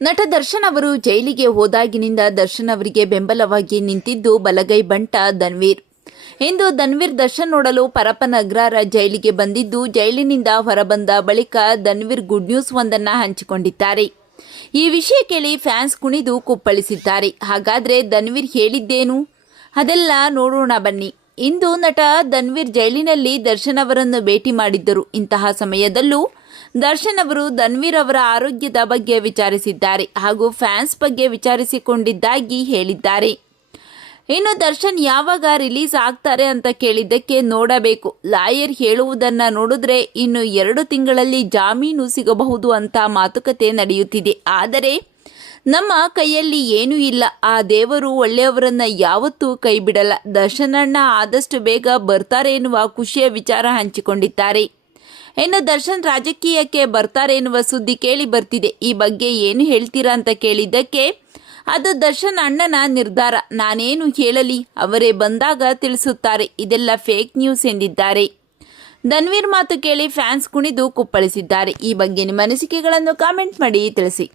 ನಟ ದರ್ಶನ್ ಅವರು ಜೈಲಿಗೆ ಹೋದಾಗಿನಿಂದ ದರ್ಶನ್ ಅವರಿಗೆ ಬೆಂಬಲವಾಗಿ ನಿಂತಿದ್ದು ಬಲಗೈ ಬಂಟ ಧನ್ವೀರ್. ಇಂದು ಧನ್ವೀರ್ ದರ್ಶನ್ ನೋಡಲು ಪರಪ್ಪನ ಅಗ್ರಹಾರ ಜೈಲಿಗೆ ಬಂದಿದ್ದು, ಜೈಲಿನಿಂದ ಹೊರಬಂದ ಬಳಿಕ ಧನ್ವೀರ್ ಗುಡ್ ನ್ಯೂಸ್ ಒಂದನ್ನ ಹಂಚಿಕೊಂಡಿದ್ದಾರೆ. ಈ ವಿಷಯ ಕೇಳಿ ಫ್ಯಾನ್ಸ್ ಕುಣಿದು ಕುಪ್ಪಳಿಸಿದ್ದಾರೆ. ಹಾಗಾದ್ರೆ ಧನ್ವೀರ್ ಹೇಳಿದ್ದೇನು? ಅದೆಲ್ಲ ನೋಡೋಣ ಬನ್ನಿ. ಇಂದು ನಟ ಧನ್ವೀರ್ ಜೈಲಿನಲ್ಲಿ ದರ್ಶನ್ ಅವರನ್ನು ಭೇಟಿ ಮಾಡಿದ್ದರು. ಇಂತಹ ಸಮಯದಲ್ಲೂ ದರ್ಶನ್ ಅವರು ಧನ್ವೀರ್ ಅವರ ಆರೋಗ್ಯದ ಬಗ್ಗೆ ವಿಚಾರಿಸಿದ್ದಾರೆ ಹಾಗೂ ಫ್ಯಾನ್ಸ್ ಬಗ್ಗೆ ವಿಚಾರಿಸಿಕೊಂಡಿದ್ದಾಗಿ ಹೇಳಿದ್ದಾರೆ. ಇನ್ನು ದರ್ಶನ್ ಯಾವಾಗ ರಿಲೀಸ್ ಆಗ್ತಾರೆ ಅಂತ ಕೇಳಿದ್ದಕ್ಕೆ ನೋಡಬೇಕು, ಲಾಯರ್ ಹೇಳುವುದನ್ನು ನೋಡಿದ್ರೆ ಇನ್ನು 2 ತಿಂಗಳಲ್ಲಿ ಜಾಮೀನು ಸಿಗಬಹುದು ಅಂತ ಮಾತುಕತೆ ನಡೆಯುತ್ತಿದೆ. ಆದರೆ ನಮ್ಮ ಕೈಯಲ್ಲಿ ಏನೂ ಇಲ್ಲ. ಆ ದೇವರು ಒಳ್ಳೆಯವರನ್ನ ಯಾವತ್ತೂ ಕೈ ಬಿಡಲ್ಲ. ದರ್ಶನ್ ಅಣ್ಣ ಆದಷ್ಟು ಬೇಗ ಬರ್ತಾರೆ ಎನ್ನುವ ಖುಷಿಯ ವಿಚಾರ ಹಂಚಿಕೊಂಡಿದ್ದಾರೆ. ಇನ್ನು ದರ್ಶನ್ ರಾಜಕೀಯಕ್ಕೆ ಬರ್ತಾರೆ ಎನ್ನುವ ಸುದ್ದಿ ಕೇಳಿ ಬರ್ತಿದೆ. ಈ ಬಗ್ಗೆ ಏನು ಹೇಳ್ತೀರಾ ಅಂತ ಕೇಳಿದ್ದಕ್ಕೆ, ಅದು ದರ್ಶನ್ ಅಣ್ಣನ ನಿರ್ಧಾರ, ನಾನೇನು ಹೇಳಲಿ, ಅವರೇ ಬಂದಾಗ ತಿಳಿಸುತ್ತಾರೆ, ಇದೆಲ್ಲ ಫೇಕ್ ನ್ಯೂಸ್ ಎಂದಿದ್ದಾರೆ. ಧನ್ವೀರ್ ಮಾತು ಕೇಳಿ ಫ್ಯಾನ್ಸ್ ಕುಣಿದು ಕುಪ್ಪಳಿಸಿದ್ದಾರೆ. ಈ ಬಗ್ಗೆ ನಿಮ್ಮ ಅನಿಸಿಕೆಗಳನ್ನು ಕಾಮೆಂಟ್ ಮಾಡಿ ತಿಳಿಸಿ.